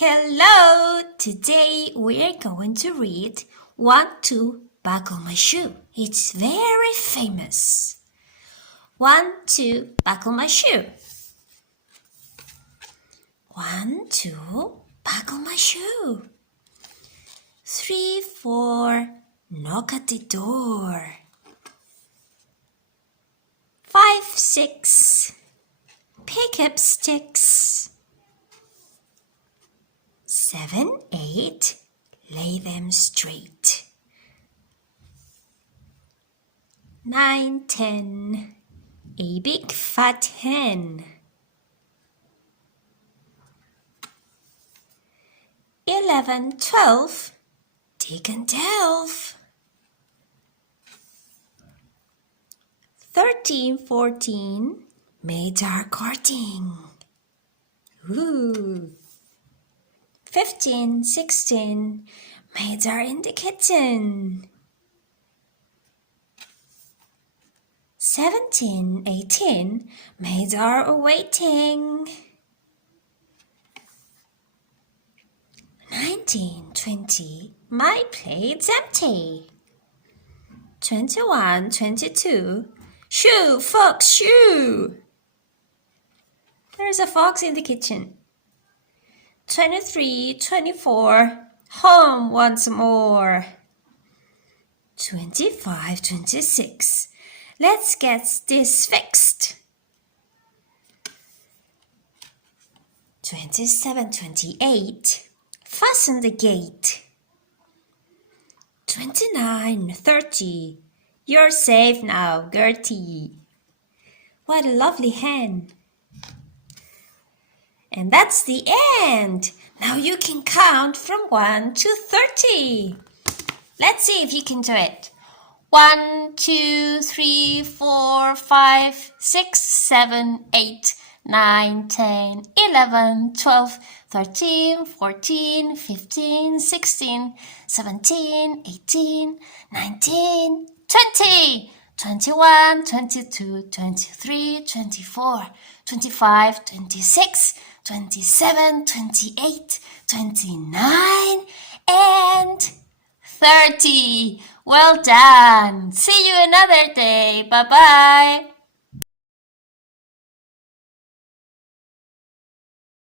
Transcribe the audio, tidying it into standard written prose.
Hello! Today we are going to read 1, 2, Buckle My Shoe. It's very famous. 1, 2, Buckle My Shoe. 1, 2, Buckle My Shoe. 3, 4, Knock at the door. 5, 6, Pick up sticks. 7, 8, Lay them straight. 9, 10, A big fat hen. 11, 12, Dig and delve. 13, 14, Maids are courting. Ooh. 15, 16, Maids are in the kitchen. 17, 18, Maids are awaiting. 19, 20, my plate's empty. 21, 22, shoo, fox, shoo. There's a fox in the kitchen. 23, 24, home once more. 25, 26, let's get this fixed. 27, 28, fasten the gate. 29, 30, you're safe now, Gertie. What a lovely hen. And that's the end. Now you can count from 1 to 30. Let's see if you can do it. 1, 2, 3, 4, 5, 6, 7, 8, 9, 10, 11, 12, 13, 14, 15, 16, 17, 18, 19, 20. 21, 22, 23, 24, 25, 26, 27, 28, 29, and 30. Well done. See you another day. Bye-bye.